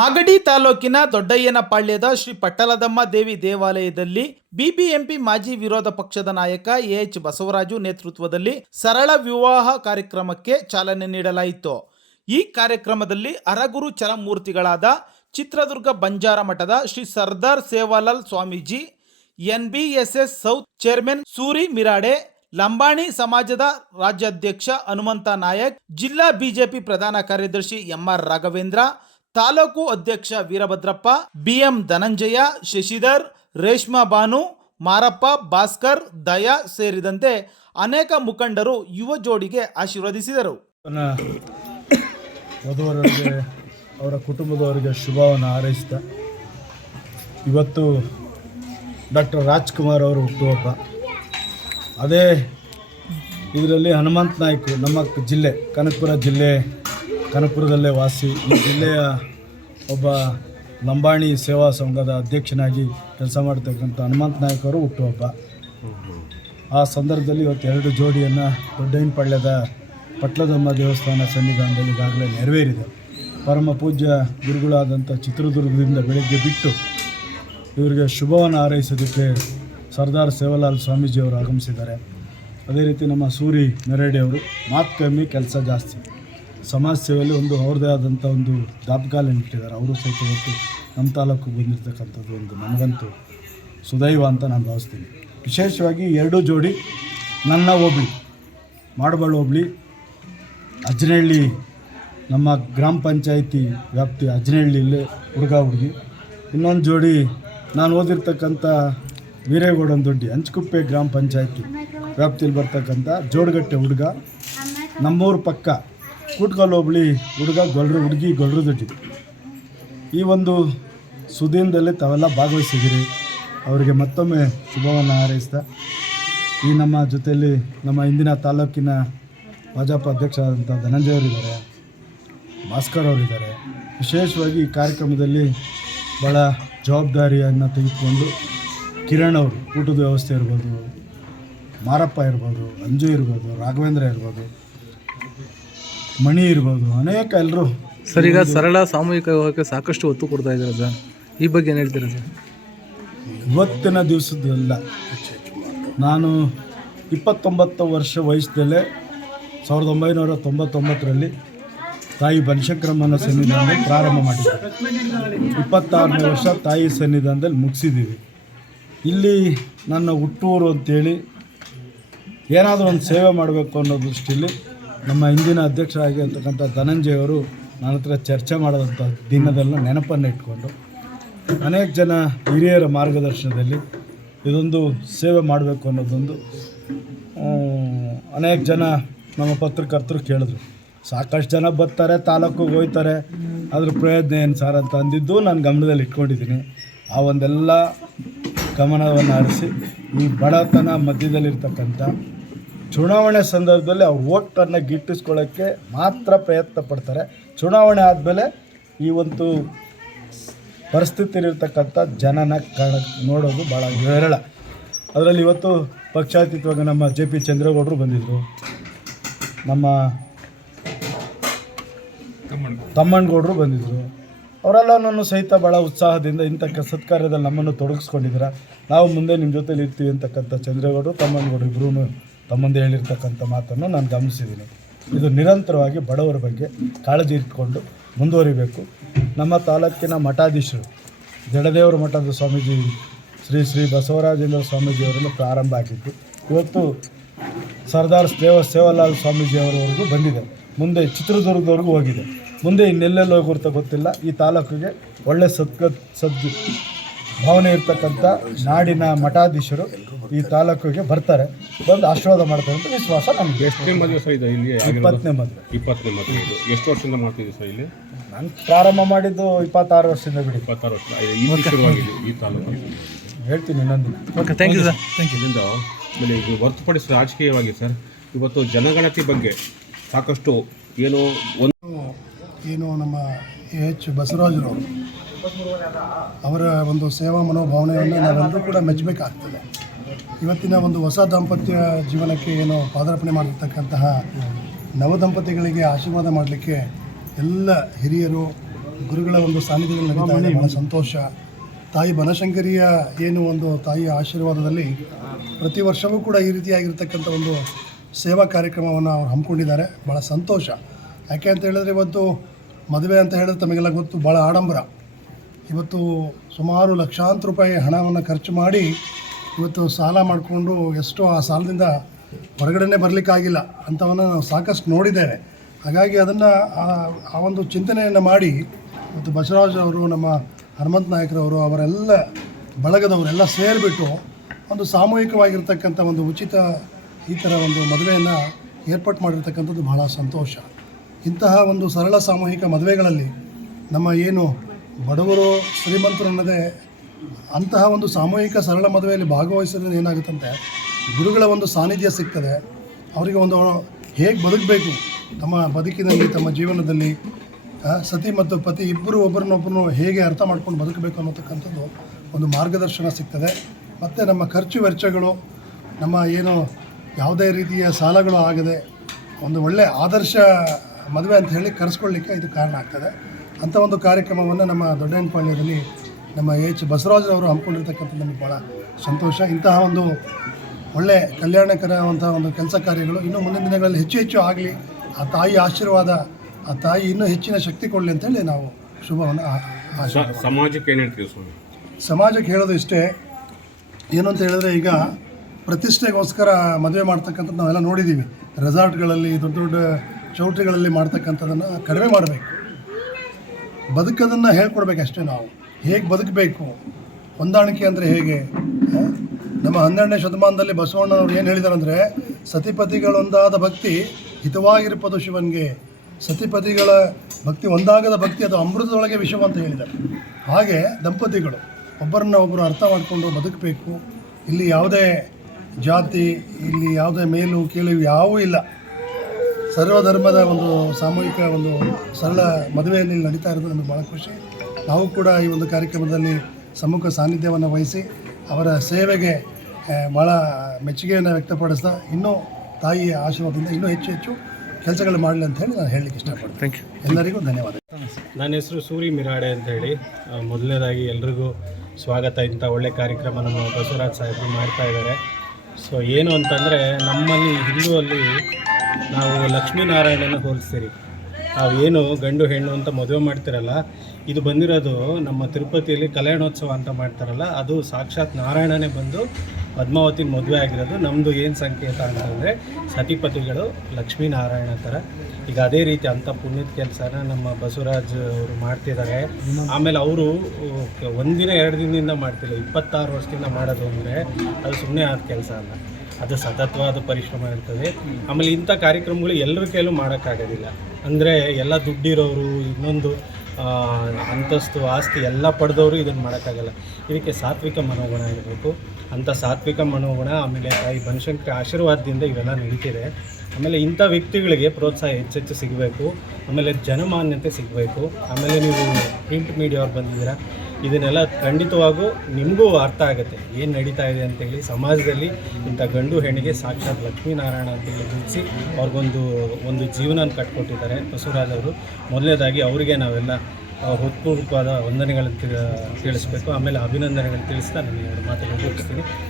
ಮಾಗಡಿ ತಾಲೂಕಿನ ದೊಡ್ಡಯ್ಯನಪಾಳ್ಯದ ಶ್ರೀ ಪಟ್ಟಲದಮ್ಮ ದೇವಿ ದೇವಾಲಯದಲ್ಲಿ ಬಿಬಿಎಂಪಿ ಮಾಜಿ ವಿರೋಧ ಪಕ್ಷದ ನಾಯಕ ಎಎಚ್ ಬಸವರಾಜು ನೇತೃತ್ವದಲ್ಲಿ ಸರಳ ವಿವಾಹ ಕಾರ್ಯಕ್ರಮಕ್ಕೆ ಚಾಲನೆ ನೀಡಲಾಯಿತು. ಈ ಕಾರ್ಯಕ್ರಮದಲ್ಲಿ ಅರಗುರು ಚಲಮೂರ್ತಿಗಳಾದ ಚಿತ್ರದುರ್ಗ ಬಂಜಾರ ಮಠದ Shri Sardar Sevalal Swamiji, NBSS south chairman Suri Mirade, Lambani ಸಮಾಜದ ರಾಜ್ಯಾಧ್ಯಕ್ಷ ಹನುಮಂತ ನಾಯಕ್, ಜಿಲ್ಲಾ ಬಿಜೆಪಿ ಪ್ರಧಾನ ಕಾರ್ಯದರ್ಶಿ ಎಂಆರ್ ರಾಘವೇಂದ್ರ ತಾಲೂಕು ಅಧ್ಯಕ್ಷ ವೀರಭದ್ರಪ್ಪ, ಬಿಎಂ ಧನಂಜಯ, ಶಶಿಧರ್, ರೇಷ್ಮಾ ಬಾನು, ಮಾರಪ್ಪ, ಭಾಸ್ಕರ್, ದಯಾ ಸೇರಿದಂತೆ ಅನೇಕ ಮುಖಂಡರು ಯುವ ಜೋಡಿಗೆ ಆಶೀರ್ವದಿಸಿದರು. ಅವರ ಕುಟುಂಬದವರಿಗೆ ಶುಭವನ್ನು ಹಾರೈಸಿದ ಇವತ್ತು ಡಾಕ್ಟರ್ ರಾಜ್ಕುಮಾರ್ ಅವರು ಹುಟ್ಟುಹಬ್ಬ. ಅದೇ ಇದರಲ್ಲಿ ಹನುಮಂತ ನಾಯ್ಕು ನಮ್ಮ ಜಿಲ್ಲೆ, ಕನಕಪುರ ಜಿಲ್ಲೆ ಕನಕಪುರದಲ್ಲೇ ವಾಸಿ ಈ ಜಿಲ್ಲೆಯ ಒಬ್ಬ ಲಂಬಾಣಿ ಸೇವಾ ಸಂಘದ ಅಧ್ಯಕ್ಷನಾಗಿ ಕೆಲಸ ಮಾಡ್ತಕ್ಕಂಥ ಹನುಮಂತ ಅವರು ಹುಟ್ಟುಹಬ್ಬ. ಆ ಸಂದರ್ಭದಲ್ಲಿ ಇವತ್ತು ಎರಡು ಜೋಡಿಯನ್ನು ದೊಡ್ಡೈನಪಳ್ಳ್ಯದ ಪಟ್ಲದಮ್ಮ ದೇವಸ್ಥಾನ ಸನ್ನಿಧಾನದಲ್ಲಿ ಈಗಾಗಲೇ ನೆರವೇರಿದೆ. ಪರಮ ಪೂಜ್ಯ ಗುರುಗಳಾದಂಥ ಚಿತ್ರದುರ್ಗದಿಂದ ಬೆಳಗ್ಗೆ ಬಿಟ್ಟು ಇವರಿಗೆ ಶುಭವನ್ನು ಹಾರೈಸೋದಕ್ಕೆ ಸರ್ದಾರ್ ಸೇವಲಾಲ್ ಸ್ವಾಮೀಜಿಯವರು ಆಗಮಿಸಿದ್ದಾರೆ. ಅದೇ ರೀತಿ ನಮ್ಮ ಸೂರಿ ನೆರಡಿಯವರು ಮಾತು ಕಮ್ಮಿ ಕೆಲಸ ಜಾಸ್ತಿ. ಸಮಾಜ ಸೇವೆಯಲ್ಲಿ ಒಂದು ಅವ್ರದ್ದೇ ಆದಂಥ ಒಂದು ದಾಪಕಾಲನ್ನು ಇಟ್ಟಿದ್ದಾರೆ ಅವರು ಸಹಿತ ಇವತ್ತು ನಮ್ಮ ತಾಲೂಕು ಬಂದಿರತಕ್ಕಂಥದ್ದು ಒಂದು ನನಗಂತೂ ಸುದೈವ ಅಂತ ನಾನು ಭಾವಿಸ್ತೀನಿ. ವಿಶೇಷವಾಗಿ ಎರಡೂ ಜೋಡಿ ನನ್ನ ಹೋಬಳಿ, ಮಾಡಬಾಳು ಹೋಬಳಿ ಅಜ್ನಹಳ್ಳಿ ನಮ್ಮ ಗ್ರಾಮ ಪಂಚಾಯಿತಿ ವ್ಯಾಪ್ತಿ ಅಜ್ನಹಳ್ಳಿಯಲ್ಲಿ ಹುಡುಗ ಹುಡುಗಿ. ಇನ್ನೊಂದು ಜೋಡಿ ನಾನು ಓದಿರ್ತಕ್ಕಂಥ ವೀರೇಗೌಡನ ದೊಡ್ಡಿ ಹಂಚಕುಪ್ಪೆ ಗ್ರಾಮ ಪಂಚಾಯಿತಿ ವ್ಯಾಪ್ತಿಯಲ್ಲಿ ಬರ್ತಕ್ಕಂಥ ಜೋಡಗಟ್ಟೆ ಹುಡುಗ. ನಮ್ಮೂರ ಪಕ್ಕ ಕೂಟ್ಕಲ್ ಹೋಬಳಿ ಹುಡುಗ ಗೊಲ್ರು ಹುಡುಗಿ ಗೊಲ್ರು ದೊಡ್ಡಿ ಈ ಒಂದು ಸುದೀನದಲ್ಲಿ ತಾವೆಲ್ಲ ಭಾಗವಹಿಸಿದ್ದೀರಿ. ಅವರಿಗೆ ಮತ್ತೊಮ್ಮೆ ಶುಭವನ್ನು ಹಾರೈಸ್ತಾ, ಈ ನಮ್ಮ ಜೊತೆಯಲ್ಲಿ ನಮ್ಮ ಇಂದಿನ ತಾಲೂಕಿನ ಭಾಜಪ ಅಧ್ಯಕ್ಷರಾದಂಥ ಧನಂಜಯ ಅವರಿದ್ದಾರೆ, ಭಾಸ್ಕರ್ ಅವರಿದ್ದಾರೆ. ವಿಶೇಷವಾಗಿ ಈ ಕಾರ್ಯಕ್ರಮದಲ್ಲಿ ಭಾಳ ಜವಾಬ್ದಾರಿಯನ್ನು ತೆಗೆದುಕೊಂಡು ಕಿರಣ್ ಅವರು ಊಟದ ವ್ಯವಸ್ಥೆ ಇರ್ಬೋದು, ಮಾರಪ್ಪ ಇರ್ಬೋದು, ಅಂಜು ಇರ್ಬೋದು, ರಾಘವೇಂದ್ರ ಇರ್ಬೋದು ಮಣಿ ಇರ್ಬೋದು. ಅನೇಕ ಎಲ್ಲರೂ ಸರ್ ಈಗ ಸರಳ ಸಾಮೂಹಿಕ ವಿವಾಹಕ್ಕೆ ಸಾಕಷ್ಟು ಒತ್ತು ಕೊಡ್ತಾ ಇದ್ದಾರೆ ಸರ್? ಈ ಬಗ್ಗೆ ಏನು ಹೇಳ್ತೀರಾ ಸರ್? ಇವತ್ತಿನ ದಿವಸದಲ್ಲ. ನಾನು ಇಪ್ಪತ್ತೊಂಬತ್ತು ವರ್ಷ ವಯಸ್ಸದಲ್ಲೇ ಸಾವಿರದ ಒಂಬೈನೂರ ತೊಂಬತ್ತೊಂಬತ್ತರಲ್ಲಿ ತಾಯಿ ಬನಶಂಕರಮ್ಮನ ಸನ್ನಿಧಾನದಲ್ಲಿ ಪ್ರಾರಂಭ ಮಾಡಿದ್ದೆ. ಇಪ್ಪತ್ತಾರನೇ ವರ್ಷ ತಾಯಿ ಸನ್ನಿಧಾನದಲ್ಲಿ ಮುಗಿಸಿದ್ದೀವಿ. ಇಲ್ಲಿ ನನ್ನ ಹುಟ್ಟೂರು ಅಂತೇಳಿ ಏನಾದರೂ ಒಂದು ಸೇವೆ ಮಾಡಬೇಕು ಅನ್ನೋ ದೃಷ್ಟಿಯಲ್ಲಿ ನಮ್ಮ ಹಿಂದಿನ ಅಧ್ಯಕ್ಷರಾಗಿರ್ತಕ್ಕಂಥ ಧನಂಜಯ ಅವರು ನನ್ನ ಹತ್ರ ಚರ್ಚೆ ಮಾಡೋದಂಥ ದಿನದಲ್ಲ ನೆನಪನ್ನು ಇಟ್ಕೊಂಡು ಅನೇಕ ಜನ ಹಿರಿಯರ ಮಾರ್ಗದರ್ಶನದಲ್ಲಿ ಇದೊಂದು ಸೇವೆ ಮಾಡಬೇಕು ಅನ್ನೋದೊಂದು ಅನೇಕ ಜನ ನಮ್ಮ ಪತ್ರಕರ್ತರು ಕೇಳಿದ್ರು. ಸಾಕಷ್ಟು ಜನ ಬರ್ತಾರೆ ತಾಲೂಕಿಗೆ ಹೋಗ್ತಾರೆ ಅದ್ರ ಪ್ರಯೋಜನ ಏನು ಸರ್ ಅಂತ ಅಂದಿದ್ದು ನಾನು ಗಮನದಲ್ಲಿ ಇಟ್ಕೊಂಡಿದ್ದೀನಿ. ಆ ಒಂದೆಲ್ಲ ಗಮನವನ್ನು ಹರಿಸಿ ಈ ಬಡತನ ಮಧ್ಯದಲ್ಲಿರ್ತಕ್ಕಂಥ ಚುನಾವಣೆ ಸಂದರ್ಭದಲ್ಲಿ ಅವ್ರ ಓಟನ್ನು ಗಿಟ್ಟಿಸ್ಕೊಳ್ಳೋಕ್ಕೆ ಮಾತ್ರ ಪ್ರಯತ್ನ ಪಡ್ತಾರೆ. ಚುನಾವಣೆ ಆದಮೇಲೆ ಈ ಒಂದು ಪರಿಸ್ಥಿತಿಲಿರ್ತಕ್ಕಂಥ ಜನನ ಕಣ ನೋಡೋದು ಭಾಳ ವಿರಳ ಅದರಲ್ಲಿ ಇವತ್ತು ಪಕ್ಷಾತೀತವಾಗಿ ನಮ್ಮ ಜೆ ಪಿ ಚಂದ್ರೇಗೌಡರು ಬಂದಿದ್ದರು ನಮ್ಮ ತಮ್ಮಣ್ಣಗೌಡರು ಬಂದಿದ್ದರು ಅವರೆಲ್ಲನೂ ಸಹಿತ ಭಾಳ ಉತ್ಸಾಹದಿಂದ ಇಂಥ ಕ, ಸತ್ಕಾರ್ಯದಲ್ಲಿ ನಮ್ಮನ್ನು ತೊಡಗಿಸ್ಕೊಂಡಿದ್ದೀರ. ನಾವು ಮುಂದೆ ನಿಮ್ಮ ಜೊತೆಲಿ ಇರ್ತೀವಿ ಅಂತಕ್ಕಂಥ ಚಂದ್ರೇಗೌಡರು, ತಮ್ಮಣ್ಣಗೌಡರು ಇಬ್ಬರೂ ತಮ್ಮಂದೆ ಹೇಳಿರ್ತಕ್ಕಂಥ ಮಾತನ್ನು ನಾನು ಗಮನಿಸಿದ್ದೀನಿ. ಇದು ನಿರಂತರವಾಗಿ ಬಡವರ ಬಗ್ಗೆ ಕಾಳಜಿ ಇಟ್ಕೊಂಡು ಮುಂದುವರಿಬೇಕು. ನಮ್ಮ ತಾಲೂಕಿನ ಮಠಾಧೀಶರು, ಜಡದೇವರ ಮಠದ ಸ್ವಾಮೀಜಿ ಶ್ರೀ ಶ್ರೀ ಬಸವರಾಜೇಂದ್ರ ಸ್ವಾಮೀಜಿಯವರನ್ನು ಪ್ರಾರಂಭ ಆಗಿದ್ದು, ಇವತ್ತು ಸರ್ದಾರ್ ದೇವ ಸೇವಾಲಾಲ್ ಸ್ವಾಮೀಜಿಯವರವರೆಗೂ ಬಂದಿದೆ. ಮುಂದೆ ಚಿತ್ರದುರ್ಗದವರೆಗೂ ಹೋಗಿದೆ. ಮುಂದೆ ಇನ್ನೆಲ್ಲೆಲ್ಲಿ ಹೋಗಿರ್ತ ಗೊತ್ತಿಲ್ಲ. ಈ ತಾಲೂಕಿಗೆ ಒಳ್ಳೆ ಸದ್ಗ ಸದ್ ಭಾವನೆ ಇರ್ತಕ್ಕಂಥ ನಾಡಿನ ಮಠಾಧೀಶರು ಈ ತಾಲೂಕಿಗೆ ಬರ್ತಾರೆ. ಬಂದು ಆಶೀರ್ವಾದ ಮಾಡ್ತಾರೆ ಅಂತ ವಿಶ್ವಾಸ ನಮ್ಗೆ. ಎಷ್ಟನೇ ಮದುವೆ ಸರ್ ಇದು ಇಲ್ಲಿ ಇಪ್ಪತ್ತನೇ ಮದುವೆ. ಇಪ್ಪತ್ತನೇ ಮದುವೆ ಇದು. ಎಷ್ಟು ವರ್ಷದಿಂದ ಮಾಡ್ತಿದ್ದೀವಿ ಸರ್ ಇಲ್ಲಿ? ನಾನು ಪ್ರಾರಂಭ ಮಾಡಿದ್ದು ಇಪ್ಪತ್ತಾರು ವರ್ಷದಿಂದ ಬಿಡಿ. ಇಪ್ಪತ್ತಾರು ವರ್ಷ. ಇಲ್ಲಿ ಶುರುವಾಗಿದೆ ಈ ತಾಲೂಕು. ಹೇಳ್ತೀನಿ ಇನ್ನೊಂದು okay thank you sir thank you ಇದರಿಂದ ಆಮೇಲೆ ಇದು ಹೊರತುಪಡಿಸಿ ರಾಜಕೀಯವಾಗಿ ಸರ್ ಇವತ್ತು ಜನಗಣತಿ ಬಗ್ಗೆ ಸಾಕಷ್ಟು ಏನೋ ಒಂದು ಏನು ನಮ್ಮ ಎ ಎಚ್ ಬಸವರಾಜರವರು ಅವರ ಒಂದು ಸೇವಾ ಮನೋಭಾವನೆಯನ್ನು ನಾವೆಲ್ಲರೂ ಕೂಡ ಮೆಚ್ಚಬೇಕಾಗ್ತದೆ. ಇವತ್ತಿನ ಒಂದು ಹೊಸ ದಾಂಪತ್ಯ ಜೀವನಕ್ಕೆ ಏನು ಪಾದಾರ್ಪಣೆ ಮಾಡಿರ್ತಕ್ಕಂತಹ ನವ ದಂಪತಿಗಳಿಗೆ ಆಶೀರ್ವಾದ ಮಾಡಲಿಕ್ಕೆ ಎಲ್ಲ ಹಿರಿಯರು, ಗುರುಗಳ ಒಂದು ಸಾನ್ನಿಧ್ಯದಲ್ಲಿ ನಡೀತಾ ಇದೆ. ಸಂತೋಷ. ತಾಯಿ ಬನಶಂಕರಿಯ ಏನು ಒಂದು ತಾಯಿಯ ಆಶೀರ್ವಾದದಲ್ಲಿ ಪ್ರತಿ ವರ್ಷವೂ ಕೂಡ ಈ ರೀತಿಯಾಗಿರ್ತಕ್ಕಂಥ ಒಂದು ಸೇವಾ ಕಾರ್ಯಕ್ರಮವನ್ನು ಅವ್ರು ಹಮ್ಮಿಕೊಂಡಿದ್ದಾರೆ. ಭಾಳ ಸಂತೋಷ. ಯಾಕೆ ಅಂತ ಹೇಳಿದ್ರೆ ಇವತ್ತು ಮದುವೆ ಅಂತ ಹೇಳಿದ್ರೆ ತಮಗೆಲ್ಲ ಗೊತ್ತು ಭಾಳ ಆಡಂಬರ. ಇವತ್ತು ಸುಮಾರು ಲಕ್ಷಾಂತರ ರೂಪಾಯಿ ಹಣವನ್ನು ಖರ್ಚು ಮಾಡಿ ಇವತ್ತು ಸಾಲ ಮಾಡಿಕೊಂಡು ಎಷ್ಟೋ ಆ ಸಾಲದಿಂದ ಹೊರಗಡೆನೆ ಬರಲಿಕ್ಕಾಗಿಲ್ಲ ಅಂಥವನ್ನು ನಾವು ಸಾಕಷ್ಟು ನೋಡಿದ್ದೇವೆ. ಹಾಗಾಗಿ ಅದನ್ನು ಆ ಒಂದು ಚಿಂತನೆಯನ್ನು ಮಾಡಿ ಇವತ್ತು ಬಸವರಾಜ್ ಅವರು, ನಮ್ಮ ಹನುಮಂತ ನಾಯಕರವರು ಅವರೆಲ್ಲ ಬಳಗದವರೆಲ್ಲ ಸೇರಿಬಿಟ್ಟು ಒಂದು ಸಾಮೂಹಿಕವಾಗಿರ್ತಕ್ಕಂಥ ಒಂದು ಉಚಿತ ಈ ಥರ ಒಂದು ಮದುವೆಯನ್ನು ಏರ್ಪಾಟ್ ಮಾಡಿರ್ತಕ್ಕಂಥದ್ದು ಬಹಳ ಸಂತೋಷ. ಇಂತಹ ಒಂದು ಸರಳ ಸಾಮೂಹಿಕ ಮದುವೆಗಳಲ್ಲಿ ನಮ್ಮ ಏನು ಬಡವರು ಶ್ರೀಮಂತರು ಅನ್ನೋದೇ ಅಂತಹ ಒಂದು ಸಾಮೂಹಿಕ ಸರಳ ಮದುವೆಯಲ್ಲಿ ಭಾಗವಹಿಸೋದ್ರಿಂದ ಏನಾಗುತ್ತಂತೆ? ಗುರುಗಳ ಒಂದು ಸಾನ್ನಿಧ್ಯ ಸಿಗ್ತದೆ. ಅವರಿಗೆ ಒಂದು ಹೇಗೆ ಬದುಕಬೇಕು? ತಮ್ಮ ಬದುಕಿನಲ್ಲಿ, ತಮ್ಮ ಜೀವನದಲ್ಲಿ ಸತಿ ಮತ್ತು ಪತಿ ಇಬ್ಬರು ಒಬ್ಬರನ್ನೊಬ್ಬರನ್ನು ಹೇಗೆ ಅರ್ಥ ಮಾಡ್ಕೊಂಡು ಬದುಕಬೇಕು ಅನ್ನೋತಕ್ಕಂಥದ್ದು ಒಂದು ಮಾರ್ಗದರ್ಶನ ಸಿಗ್ತದೆ. ಮತ್ತು ನಮ್ಮ ಖರ್ಚು ವೆಚ್ಚಗಳು, ನಮ್ಮ ಏನು ಯಾವುದೇ ರೀತಿಯ ಸಾಲಗಳು ಆಗದೆ ಒಂದು ಒಳ್ಳೆಯ ಆದರ್ಶ ಮದುವೆ ಅಂತ ಹೇಳಿ ಕರೆಸ್ಕೊಳ್ಳಿಕ್ಕೆ ಇದು ಕಾರಣ ಆಗ್ತದೆ. ಅಂಥ ಒಂದು ಕಾರ್ಯಕ್ರಮವನ್ನು ನಮ್ಮ ದೊಡ್ಡನಪಾಳ್ಯದಲ್ಲಿ ನಮ್ಮ ಎಚ್ ಬಸವರಾಜರವರು ಹಮ್ಮಿಕೊಂಡಿರ್ತಕ್ಕಂಥದ್ದು ನಮಗೆ ಭಾಳ ಸಂತೋಷ. ಇಂತಹ ಒಂದು ಒಳ್ಳೆ ಕಲ್ಯಾಣಕರವಂಥ ಒಂದು ಕೆಲಸ ಕಾರ್ಯಗಳು ಇನ್ನೂ ಮುಂದಿನ ದಿನಗಳಲ್ಲಿ ಹೆಚ್ಚು ಹೆಚ್ಚು ಆಗಲಿ ಆ ತಾಯಿ ಆಶೀರ್ವಾದ ಆ ತಾಯಿ ಇನ್ನೂ ಹೆಚ್ಚಿನ ಶಕ್ತಿ ಕೊಡಲಿ ಅಂತೇಳಿ ನಾವು ಶುಭವನ್ನು ಸಮಾಜಕ್ಕೆ ಏನು ಹೇಳ್ತೀವಿ ಸ್ವಾಮಿ? ಸಮಾಜಕ್ಕೆ ಹೇಳೋದು ಇಷ್ಟೇ. ಏನು ಅಂತ ಹೇಳಿದ್ರೆ ಈಗ ಪ್ರತಿಷ್ಠೆಗೋಸ್ಕರ ಮದುವೆ ಮಾಡ್ತಕ್ಕಂಥದ್ದು ನಾವೆಲ್ಲ ನೋಡಿದ್ದೀವಿ ರೆಸಾರ್ಟ್ಗಳಲ್ಲಿ ದೊಡ್ಡ ದೊಡ್ಡ ಚೌಟ್ರಿಗಳಲ್ಲಿ ಮಾಡ್ತಕ್ಕಂಥದ್ದನ್ನು ಕಡಿಮೆ ಮಾಡಬೇಕು. ಬದುಕೋದನ್ನು ಹೇಳ್ಕೊಡ್ಬೇಕಷ್ಟೇ ನಾವು. ಹೇಗೆ ಬದುಕಬೇಕು? ಹೊಂದಾಣಿಕೆ ಅಂದರೆ ಹೇಗೆ? ನಮ್ಮ ಹನ್ನೆರಡನೇ ಶತಮಾನದಲ್ಲಿ ಬಸವಣ್ಣನವರು ಏನು ಹೇಳಿದಾರಂದರೆ, ಸತಿಪತಿಗಳೊಂದಾದ ಭಕ್ತಿ ಹಿತವಾಗಿರ್ಬೋದು ಶಿವನಿಗೆ. ಸತಿಪತಿಗಳ ಭಕ್ತಿ ಒಂದಾಗದ ಭಕ್ತಿ ಅದು ಅಮೃತದೊಳಗೆ ವಿಷವ ಅಂತ ಹೇಳಿದ್ದಾರೆ. ಹಾಗೆ ದಂಪತಿಗಳು, ಒಬ್ಬರನ್ನ ಒಬ್ಬರು ಅರ್ಥ ಮಾಡಿಕೊಂಡು ಬದುಕಬೇಕು. ಇಲ್ಲಿ ಯಾವುದೇ ಜಾತಿ, ಇಲ್ಲಿ ಯಾವುದೇ ಮೇಲು, ಕೀಳು ಯಾವೂ ಇಲ್ಲ. ಸರ್ವಧರ್ಮದ ಒಂದು ಸಾಮೂಹಿಕ ಒಂದು ಸರಳ ಮದುವೆಯಲ್ಲಿ ನಡೀತಾ ಇರೋದು ನಮಗೆ ಭಾಳ ಖುಷಿ. ನಾವು ಕೂಡ ಈ ಒಂದು ಕಾರ್ಯಕ್ರಮದಲ್ಲಿ ಸಮ್ಮುಖ ಸಾನ್ನಿಧ್ಯವನ್ನು ವಹಿಸಿ ಅವರ ಸೇವೆಗೆ ಭಾಳ ಮೆಚ್ಚುಗೆಯನ್ನು ವ್ಯಕ್ತಪಡಿಸ್ತಾ ಇನ್ನೂ ತಾಯಿಯ ಆಶೀರ್ವಾದದಿಂದ ಇನ್ನೂ ಹೆಚ್ಚು ಹೆಚ್ಚು ಕೆಲಸಗಳು ಮಾಡಲಿ ಅಂತ ಹೇಳಿ ನಾನು ಹೇಳಲಿಕ್ಕೆ ಇಷ್ಟಪಡ್ತೀನಿ. ಥ್ಯಾಂಕ್ ಯು ಎಲ್ಲರಿಗೂ ಧನ್ಯವಾದ. ನನ್ನ ಹೆಸರು ಸೂರಿ ಮಿರಾಡೆ ಅಂತ ಹೇಳಿ ಮೊದಲನೇದಾಗಿ ಎಲ್ರಿಗೂ ಸ್ವಾಗತ. ಇಂಥ ಒಳ್ಳೆ ಕಾರ್ಯಕ್ರಮ ನಮ್ಮ ಬಸವರಾಜ್ ಸಾಹೇಬರು ಮಾಡ್ತಾ ಇದ್ದಾರೆ. ಸೊ ಏನು ಅಂತಂದರೆ ನಮ್ಮಲ್ಲಿ ಹಿಂದೂವಲ್ಲಿ ನಾವು ಲಕ್ಷ್ಮೀನಾರಾಯಣನ ಹೋಲಿಸ್ತೀರಿ. ನಾವು ಏನು ಗಂಡು ಹೆಣ್ಣು ಅಂತ ಮದುವೆ ಮಾಡ್ತಿರಲ್ಲ, ಇದು ಬಂದಿರೋದು ನಮ್ಮ ತಿರುಪತಿಯಲ್ಲಿ ಕಲ್ಯಾಣೋತ್ಸವ ಅಂತ ಮಾಡ್ತಾರಲ್ಲ, ಅದು ಸಾಕ್ಷಾತ್ ನಾರಾಯಣನೇ ಬಂದು ಪದ್ಮಾವತಿ ಮದುವೆ ಆಗಿರೋದು. ನಮ್ಮದು ಏನು ಸಂಕೇತ ಅಂತಂದರೆ ಸತಿಪತಿಗಳು ಲಕ್ಷ್ಮೀನಾರಾಯಣ ಥರ. ಈಗ ಅದೇ ರೀತಿ ಅಂಥ ಪುಣ್ಯದ ಕೆಲಸನ ನಮ್ಮ ಬಸವರಾಜ್ ಅವರು ಮಾಡ್ತಿದ್ದಾರೆ. ಆಮೇಲೆ ಅವರು ಒಂದಿನ, ಎರಡು ದಿನದಿಂದ ಮಾಡ್ತಿಲ್ಲ. ಇಪ್ಪತ್ತಾರು ವರ್ಷದಿಂದ ಮಾಡೋದು ಅಂದರೆ ಅದು ಸುಮ್ಮನೆ ಆದ ಕೆಲಸ ಅಲ್ಲ. ಅದು ಸತತವಾದ ಪರಿಶ್ರಮ ಇರ್ತದೆ. ಆಮೇಲೆ ಇಂಥ ಕಾರ್ಯಕ್ರಮಗಳು ಎಲ್ಲರ ಕೈಲೂ ಮಾಡೋಕ್ಕಾಗೋದಿಲ್ಲ. ಅಂದರೆ ಎಲ್ಲ ದುಡ್ಡಿರೋರು, ಇನ್ನೊಂದು ಅಂತಸ್ತು, ಆಸ್ತಿ ಎಲ್ಲ ಪಡೆದವರು ಇದನ್ನು ಮಾಡೋಕ್ಕಾಗಲ್ಲ. ಇದಕ್ಕೆ ಸಾತ್ವಿಕ ಮನೋಗುಣ ಇರಬೇಕು. ಅಂಥ ಸಾತ್ವಿಕ ಮನೋಗುಣ ಆಮೇಲೆ ತಾಯಿ ಬನಶಂಕರಿ ಆಶೀರ್ವಾದದಿಂದ ಇವೆಲ್ಲ ನಡೀತಿದೆ. ಆಮೇಲೆ ಇಂಥ ವ್ಯಕ್ತಿಗಳಿಗೆ ಪ್ರೋತ್ಸಾಹ ಹೆಚ್ಚೆಚ್ಚು ಸಿಗಬೇಕು. ಆಮೇಲೆ ಜನಮಾನ್ಯತೆ ಸಿಗಬೇಕು. ಆಮೇಲೆ ನೀವು ಪ್ರಿಂಟ್ ಮೀಡಿಯಾವ್ರು ಬಂದಿದ್ದೀರಾ? ಇದನ್ನೆಲ್ಲ ಖಂಡಿತವಾಗೂ ನಿಮಗೂ ಅರ್ಥ ಆಗುತ್ತೆ. ಏನು ನಡೀತಾ ಇದೆ ಅಂತೇಳಿ ಸಮಾಜದಲ್ಲಿ ಇಂಥ ಗಂಡು ಹೆಣ್ಣಿಗೆ ಸಾಕ್ಷಾತ್ ಲಕ್ಷ್ಮೀನಾರಾಯಣ ಅಂತೇಳಿ ಗುರುತಿಸಿ ಅವ್ರಿಗೊಂದು ಒಂದು ಜೀವನ ಕಟ್ಕೊಟ್ಟಿದ್ದಾರೆ. ಬಸವರಾಜ್ ಅವರು ಮೊದಲನೇದಾಗಿ ಅವರಿಗೆ ನಾವೆಲ್ಲ ಹೃತ್ಪೂರ್ವಕವಾದ ವಂದನೆಗಳನ್ನು ತಿಳ- ತಿಳಿಸ್ಬೇಕು. ಆಮೇಲೆ ಅಭಿನಂದನೆಗಳನ್ನು ತಿಳಿಸ್ತಾ ನಾನು ಎರಡು ಮಾತುಗಳನ್ನು